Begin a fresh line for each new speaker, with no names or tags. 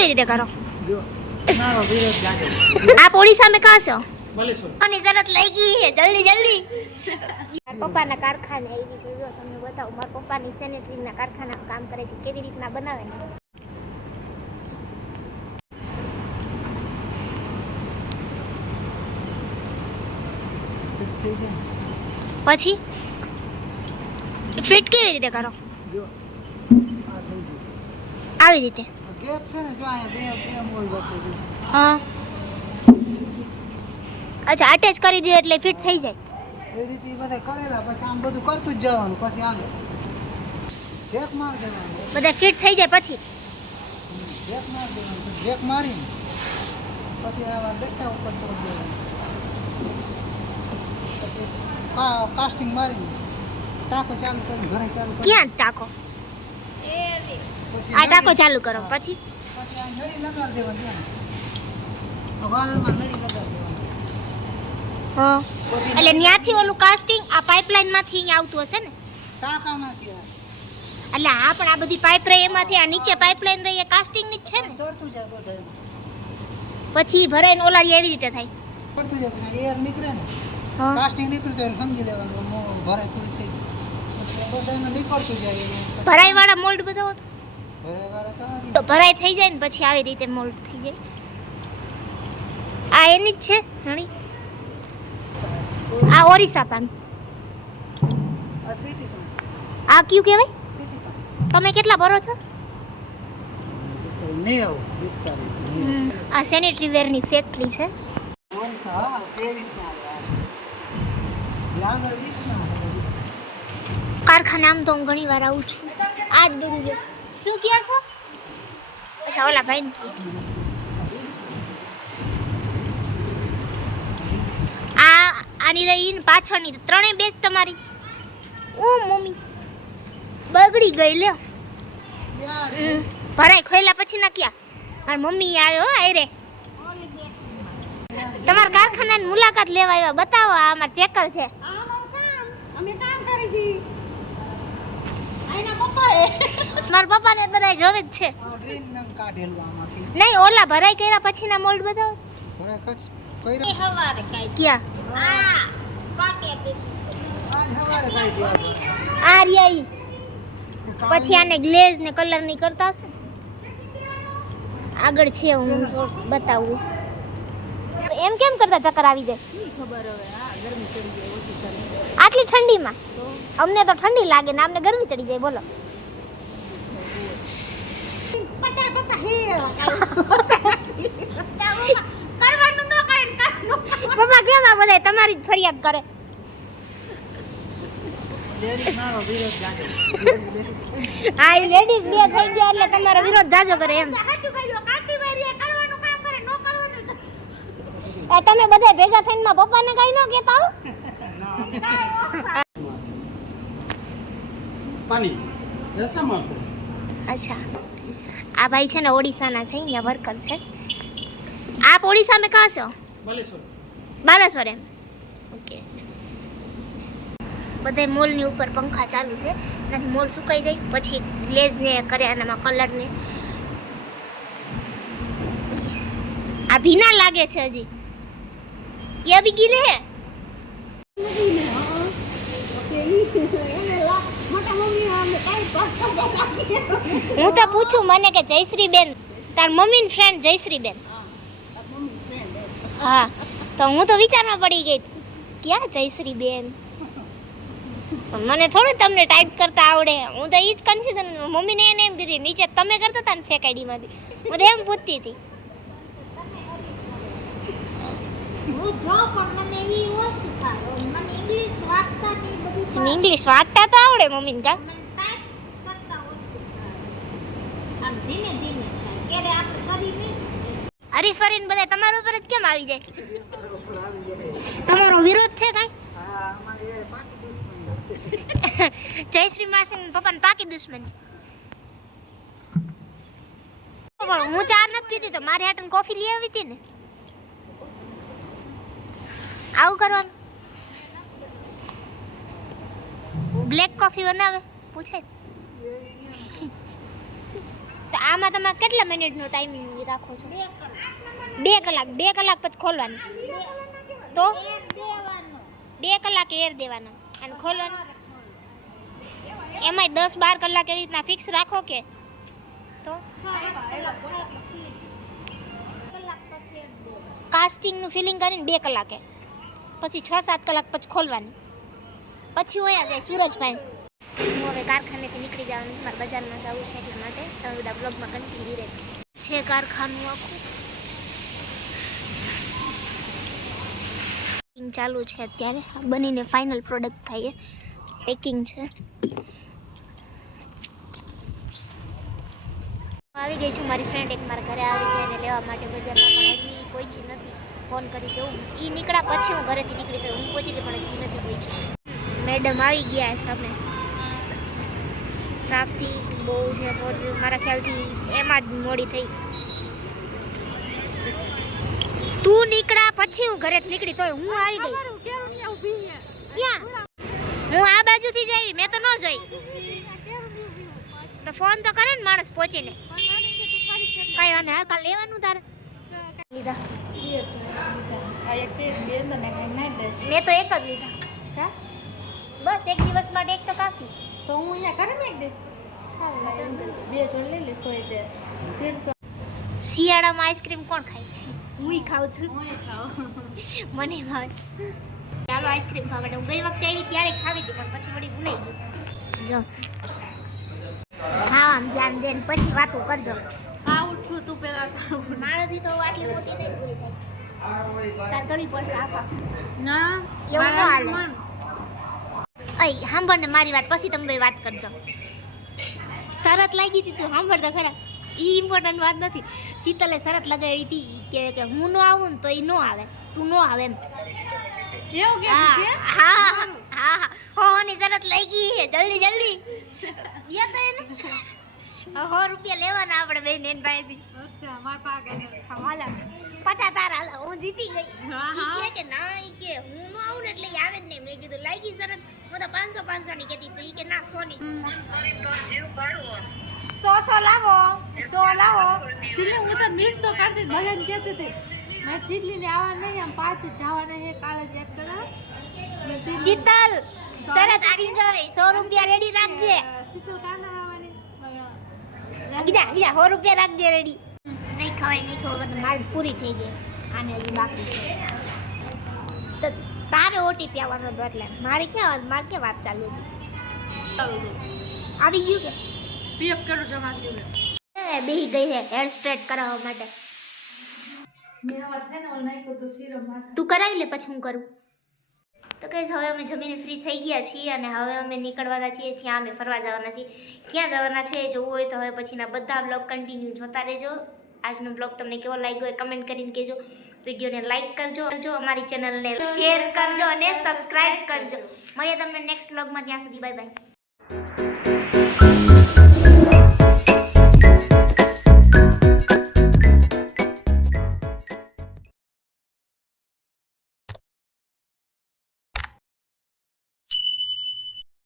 કેવી રીતે કરો. આ પોળી સામે
કાશો
અને તરત જલ્દી જલ્દી. પપ્પાના કારખાને આવી છે. જો તમને બતાવું મારા પપ્પાની સેનેટરીના કારખાના કામ કરે છે. કેવી રીતના બનાવે ને પછી? ફિટ કેવી રીતે કરો? આવી રીતે.
ગેપ છે ને જો અહીંયા બે બે મોલ વચ્ચે
હા. અચ્છા અટેચ કરી દો એટલે ફિટ થઈ જાય.
એ રીતે બધા કરેલા પછી આમ બધું કરતું જ જવાનું પછી આમ જેક માર દેવાનું.
બધા ફિટ થઈ જાય પછી.
જેક માર દેવાનું જેક મારીને પછી આવા ઉપર છોડી દેવાનું. પછી કાસ્ટિંગ મારીને ટાંકો ચાલુ કરીને ઘરે ચાલુ કરી
ક્યાં ટાકો? આ ટાકો ચાલુ કરો પછી? એટલે ત્યાંથી ઓલું કાસ્ટિંગ આ પાઇપલાઇનમાંથી અહીંયા આવતું હશે ને? એટલે હા પણ આ બધી પાઇપ રહી એમાંથી આ નીચે પાઇપલાઇન રહી એ કાસ્ટિંગની જ છે ને?
બધા.
પછી ભરાઈને ઓલાડી એવી રીતે થાય.
પડતું જાય એર નીકળે ને. કાસ્ટિંગ નીકળતું એટલે સમજી લેવાનું ભરાઈ પૂરી થઈ ગઈ. બધા
ભરાઈ વાળા મોલ્ડ બતાવો તો.
ભરાઈ
થઈ જાય ને પછી આવી રીતે મોલ્ડ થઈ જાય. આ એની જ છે ઘણી આ ઓરિસા પાન.
આ
કયું કહેવાય? તમે કેટલા ભરો છો? આ સેનિટરી વેરની ફેક્ટરી છે. કારખાને આમ તો હું ઘણી વાર આવું છું. આ જ બધું શું કહો છો? અચ્છા, ઓલા ભાઈ ને આ, આની રહી ને પાછળની ત્રણેય બેચ તમારી. ઓ, મમ્મી. બગડી ગઈ, લ્યો. ભરાય, ખોયલા પછી ના ક્યાં મારી મમ્મી આવ્યો આયરે. તમારા કારખાનાની મુલાકાત લેવા આવ્યા. બતાવો, આ અમાર ચેકર છે
અમે કામ કરી છીએ આના પપ્પાએ
મારા પપ્પાને બધા જોવે જ છે.
ગ્રીન નંગ કાઢેલું આમાંથી.
નહીં ઓલા ભરાઈ કર્યા પછીના મોલ્ડ બતાવો
ભરાઈ કચ્છ કર્યા.
હવારે કાઈ
ક્યાં?
આ પાકે
આજ સવારે કાઢી
આ રહ્યા પછી આને ગ્લેઝ ને કલરની કરતા હશે આગળ છે હું બતાવું. એમ કેમ કરતા ચક્કર આવી જાય?
ખબર હવે હા ગરમી ચડી જાય ઓછી
આટલી ઠંડીમાં? અમને તો ઠંડી લાગે ને અમને ગરમી ચડી જાય બોલો. તમારી જ ફરિયાદ કરે હા લેડીઝ બે થઈ ગયા એટલે તમારો વિરોધ જાજો કરે એમ તમે બધા ભેગા થઈને મારા પપ્પાને કઈ ન કહેતા
પાણી.
અચ્છા આ ભાઈ છે ને ઓડિશાના છે અહીંયા વર્કર છે. આપ ઓડિશા મેં કહા છો?
બાલેશ્વર.
એમ. ઓકે. બધે મોલની ઉપર પંખા ચાલુ છે એનાથી મોલ સુકાઈ જાય પછી ગ્લેઝને કર્યાનામાં કલરને આ ભીના લાગે છે હજી.
એ બી ગીલે હે?
હું તો પૂછું મને કે જયશ્રી બેન તાર મમ્મી ફ્રેન્ડ જયશ્રી બેન હા તો હું તો વિચારમાં પડી ગઈ ક્યાં જયશ્રી બેન મને થોડું તમને ટાઈપ કરતા આવડે. હું તો એ જ કન્ફ્યુઝન મમ્મીને એને એમ કીધી નીચે તમે કરતા હતા ને ફેક આઈડીમાંથી હું તો એમ પૂછતી હતી.
ઇંગ્લિશ વાંચતા
તો આવડે મમ્મીને કા
મને ટાઈપ કરતા ઓછું થાય આમ ધીમે ધીમે થાય. ક્યારે આપણે કરી નહીં
અરે ફરીને બધા તમારા ઉપર જ કેમ આવી જાય? તમારો વિરોધ છે કાઈ? જયશ્રી માસી પપ્પાને પાકી દુશ્મન. પણ હું ચા નથી પીતી તો મારી હાટન કોફી લઈ આવી હતી ને. આવું કરવાનું. બ્લેક કોફી બનાવે? પૂછે આમાં તમે કેટલા મિનિટનો ટાઈમિંગ રાખો છો? બે કલાક બે કલાક પછી ખોલવાનું. તો? બે કલાક એર દેવાનો અને ખોલવાનું. એમાંય દસ બાર કલાક એવી રીતના ફિક્સ રાખો કે? તો? કાસ્ટિંગનું ફિલિંગ કરીને બે કલાકે. પછી છ સાત કલાક પછી ખોલવાની. પછી ઓયા જાય સુરજભાઈ. હું હવે કારખાનેથી નીકળી જવાનું છું મારે બજારમાં જવું છે એટલા માટે. તમે બધા બ્લોગમાં કન્ટિન્યુ રહેજો. છે કારખાનું આખું? ચાલુ છે અત્યારે. બનીને ફાઇનલ પ્રોડક્ટ થાય પેકિંગ છે. આવી ગઈ છું. મારી ફ્રેન્ડ એક મારા ઘરે આવી છે. એને લેવા માટે બજારમાં પણ હજી પહોંચી નથી. ફોન કરી જવું એ નીકળ્યા પછી હું ઘરેથી નીકળી તો હું પહોંચી ગઈ, પણ હજી નથી પહોંચી. મેડમ આવી ગયા સામે. ટ્રાફિક બહુ છે મારા ખ્યાલથી એમાં જ મોડી થઈ. તું નીકળ્યા પછી હું ઘરે નીકળી તોય હું આવી ગઈ. ક્યાં? હું આ બાજુથી જ આવી મેં તો ન જોઈ. તો ફોન તો કરે ને માણસ પહોંચીને. કઈ વાંધો હા કાલ લેવાનું તારે. લીધા. મેં તો એક જ લીધા. બસ એક દિવસ માટે એક તો કાફી.
તો હું અહીંયા કરે ને દઈશ બે જોડ લઈ લઈશ તો એ
શિયાળામાં આઈસ્ક્રીમ કોણ ખાય? હું ખાઉં છું. મને ભાવે ચાલો આઈસ્ક્રીમ ખાવા માટે. હું ગઈ વખતે આવી ત્યારે ખાવી હતી પણ પછી વળી ભૂલાઈ ગયું જો. ખાવા આમ ધ્યાન દે ને પછી વાતો કરજો.
આવું છું તું પેલા
મારાથી તો આટલી મોટી નહીં પૂરી થાય. તાર કરવી પડશે આફા.
ના
એવું ન હાલે. અય સાંભળ ને મારી વાત પછી તમે વાત કરજો. શરત લાગી હતી તું સાંભળ તો ખરા. એ ઇમ્પોર્ટન્ટ વાત નથી. શીતલે શરત લગાવી હતી કે કે હું ન આવું ને તો એ ન આવે. તું ન આવે એમ.
એવું કે
હા હા હા હા હો ની શરત લાગી છે. જલ્દી જલ્દી. યો તો એને. સો રૂપિયા લેવાના આપણે બેન એન ભાઈથી
અચ્છા મારા પાકે
હાલા. પચાસ તારા હાલા હું જીતી ગઈ.
હા, હા.
કે ના કે હું ન આવું ને એટલે આવે જ નહીં. મેં કીધું લાગી શરત. હું તો પાંચસો પાંચસો ની કહેતી તો કે ના સો ની સો સો લાવો. સો લાવો.
છેલ્લે હું તો મિસ તો કરતી બધાને કહેતી હતી. મારે શીતલીને આવવા નહીં આમ પાંચ જવાના છે. કાલે જ એક કરા શીતલ
શરત આવી ગઈ સો રૂપિયા રેડી રાખજે.
શીતલ કાના આવવાની?
ગીધા ગીધા સો રૂપિયા રાખજે રેડી નહીં ખવાય નહીં ખવાય મારી પૂરી થઈ ગઈ. આને હજી બાકી છે. ઓટીપી આવવાનો હતો એટલે મારે ક્યાં મારે ક્યાં વાત ચાલુ હતી? આવી ગયું કે?
પીએફ કરું છે
મારી બેહી ગઈ છે હેર સ્ટ્રેટ કરાવવા માટે. તું કરાવી લે પછી હું કરું. તો કહીશ હવે અમે જમીને ફ્રી થઈ ગયા છીએ અને હવે અમે નીકળવાના છીએ જ્યાં અમે ફરવા જવાના છીએ. ક્યાં જવાના છે જોવું હોય તો હવે પછીના બધા બ્લોગ કન્ટિન્યુ જોતા રહેજો. આજનો બ્લોગ તમને કેવો લાગ્યો એ કમેન્ટ કરીને કહેજો. વિડીયોને લાઇક કરજો કરજો, અમારી ચેનલને શેર કરજો અને સબસ્ક્રાઇબ કરજો. મળીએ તમને નેક્સ્ટ વ્લોગમાં ત્યાં સુધી બાય બાય